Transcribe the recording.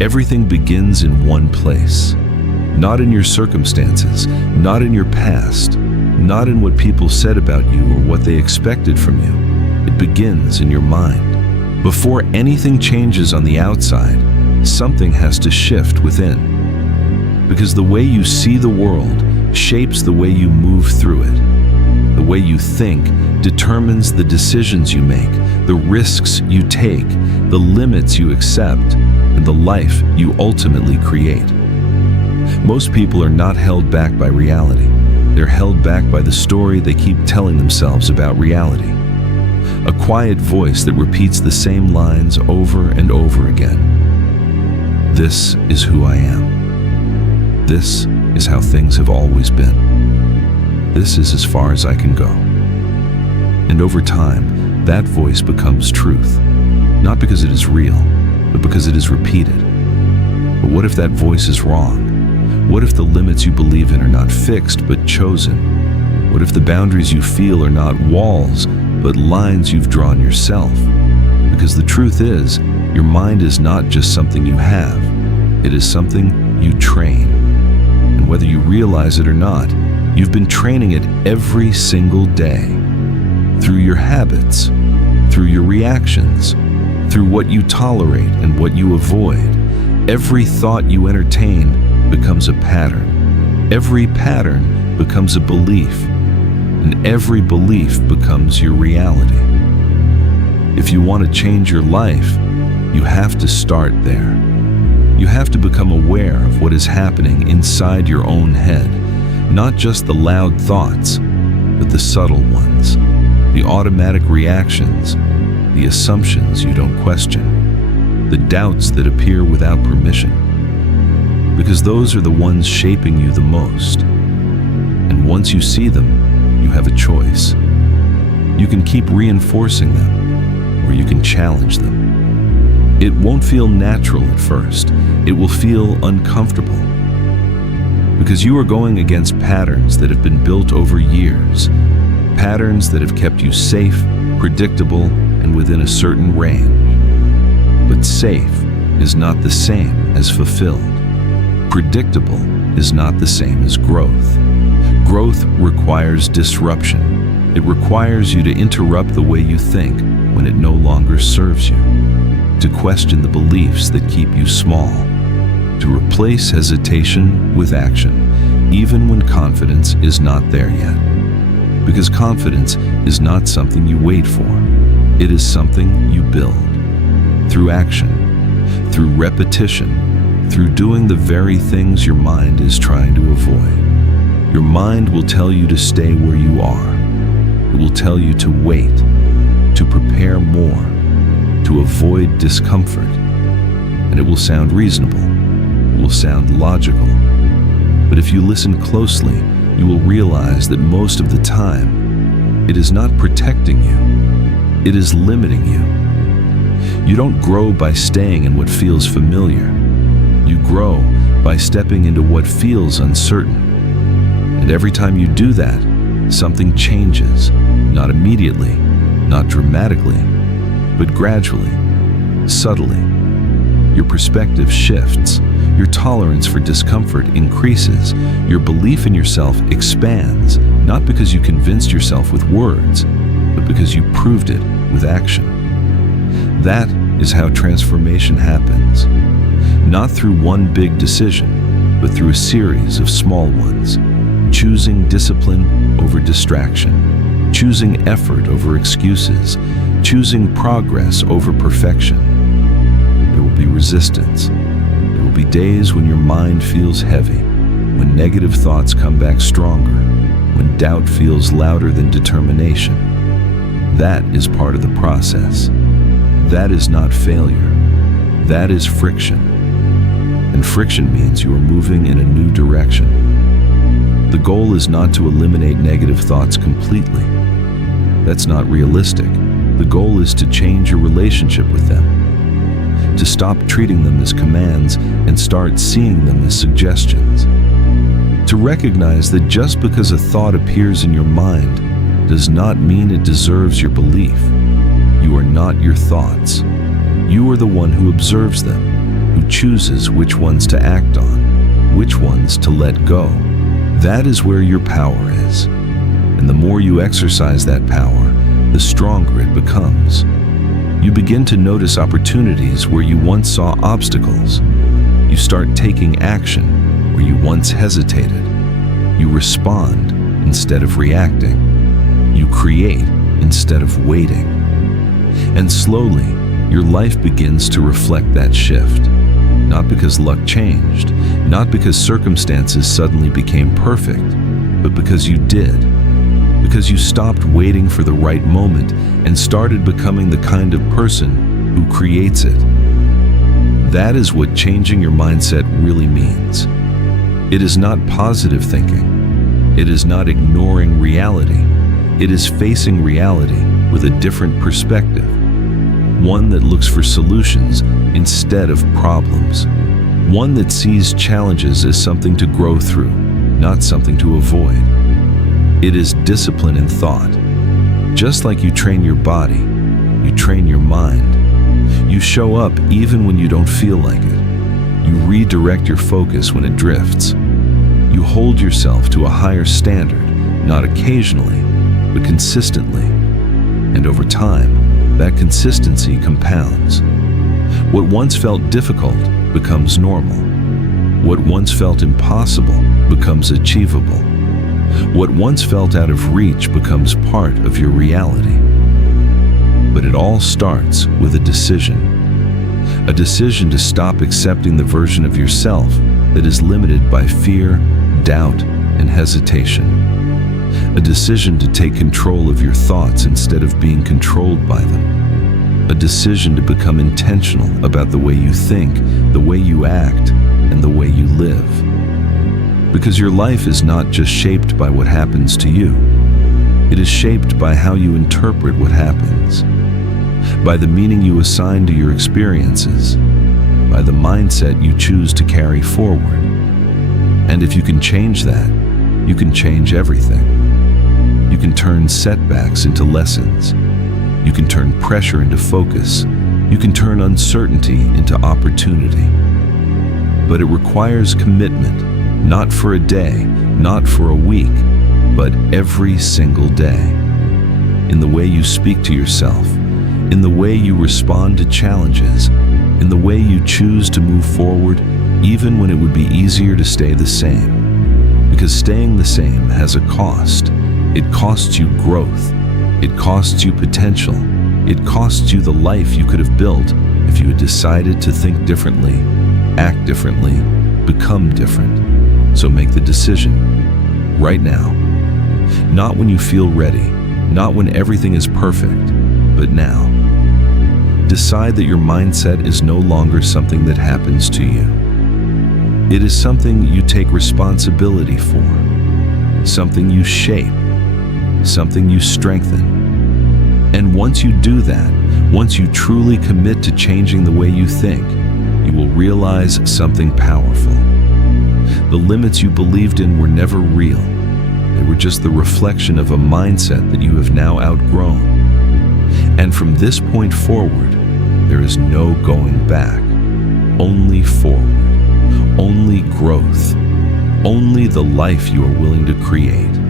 Everything begins in one place. Not in your circumstances, not in your past, not in what people said about you or what they expected from you. It begins in your mind. Before anything changes on the outside, something has to shift within. Because the way you see the world shapes the way you move through it. The way you think determines the decisions you make, the risks you take, the limits you accept, and the life you ultimately create. Most people are not held back by reality. They're held back by the story they keep telling themselves about reality. A quiet voice that repeats the same lines over and over again. This is who I am. This is how things have always been. This is as far as I can go. And over time, that voice becomes truth. Not because it is real, but because it is repeated. But what if that voice is wrong? What if the limits you believe in are not fixed, but chosen? What if the boundaries you feel are not walls, but lines you've drawn yourself? Because the truth is, your mind is not just something you have. It is something you train. And whether you realize it or not, you've been training it every single day. Through your habits, through your reactions, through what you tolerate and what you avoid. Every thought you entertain becomes a pattern. Every pattern becomes a belief. And every belief becomes your reality. If you want to change your life, you have to start there. You have to become aware of what is happening inside your own head. Not just the loud thoughts, but the subtle ones. The automatic reactions, the assumptions you don't question, the doubts that appear without permission. Because those are the ones shaping you the most. And once you see them, you have a choice. You can keep reinforcing them, or you can challenge them. It won't feel natural at first. It will feel uncomfortable. Because you are going against patterns that have been built over years. Patterns that have kept you safe, predictable, and within a certain range. But safe is not the same as fulfilled. Predictable is not the same as growth. Growth requires disruption. It requires you to interrupt the way you think when it no longer serves you. To question the beliefs that keep you small. To replace hesitation with action, even when confidence is not there yet. Because confidence is not something you wait for. It is something you build. Through action, through repetition, through doing the very things your mind is trying to avoid. Your mind will tell you to stay where you are. It will tell you to wait, to prepare more, to avoid discomfort. And it will sound reasonable. It will sound logical. But if you listen closely, you will realize that most of the time, it is not protecting you. It is limiting you. You don't grow by staying in what feels familiar. You grow by stepping into what feels uncertain. And every time you do that, something changes, not immediately, not dramatically, but gradually, subtly. Your perspective shifts, your tolerance for discomfort increases, your belief in yourself expands, not because you convinced yourself with words, but because you proved it with action. That is how transformation happens. Not through one big decision, but through a series of small ones. Choosing discipline over distraction. Choosing effort over excuses. Choosing progress over perfection. There will be resistance. There will be days when your mind feels heavy, when negative thoughts come back stronger, when doubt feels louder than determination. That is part of the process. That is not failure. That is friction. And friction means you are moving in a new direction. The goal is not to eliminate negative thoughts completely. That's not realistic. The goal is to change your relationship with them, to stop treating them as commands and start seeing them as suggestions. To recognize that just because a thought appears in your mind does not mean it deserves your belief. You are not your thoughts. You are the one who observes them, who who chooses which ones to act on, which ones to let go. That is where your power is. And the more you exercise that power, the stronger it becomes. You begin to notice opportunities where you once saw obstacles. You start taking action where you once hesitated. You respond instead of reacting. You create instead of waiting. And slowly, your life begins to reflect that shift. Not because luck changed, not because circumstances suddenly became perfect, but because you did. Because you stopped waiting for the right moment and started becoming the kind of person who creates it. That is what changing your mindset really means. It is not positive thinking. It is not ignoring reality. It is facing reality with a different perspective. One that looks for solutions instead of problems. One that sees challenges as something to grow through, not something to avoid. It is discipline in thought. Just like you train your body, you train your mind. You show up even when you don't feel like it. You redirect your focus when it drifts. You hold yourself to a higher standard, not occasionally, but consistently. And over time, that consistency compounds. What once felt difficult becomes normal. What once felt impossible becomes achievable. What once felt out of reach becomes part of your reality. But it all starts with a decision. A decision to stop accepting the version of yourself that is limited by fear, doubt, and hesitation. A decision to take control of your thoughts instead of being controlled by them. A decision to become intentional about the way you think, the way you act, and the way you live. Because your life is not just shaped by what happens to you. It is shaped by how you interpret what happens, by the meaning you assign to your experiences, by the mindset you choose to carry forward. And if you can change that, you can change everything. You can turn setbacks into lessons. You can turn pressure into focus. You can turn uncertainty into opportunity. But it requires commitment, not for a day, not for a week, but every single day. In the way you speak to yourself, in the way you respond to challenges, in the way you choose to move forward, even when it would be easier to stay the same. Because staying the same has a cost. It costs you growth. It costs you potential. It costs you the life you could have built if you had decided to think differently, act differently, become different. So make the decision right now. Not when you feel ready, not when everything is perfect, but now. Decide that your mindset is no longer something that happens to you. It is something you take responsibility for, something you shape, something you strengthen. And once you do that, once you truly commit to changing the way you think, you will realize something powerful. The limits you believed in were never real. They were just the reflection of a mindset that you have now outgrown. And from this point forward, there is no going back, only forward, only growth, only the life you are willing to create.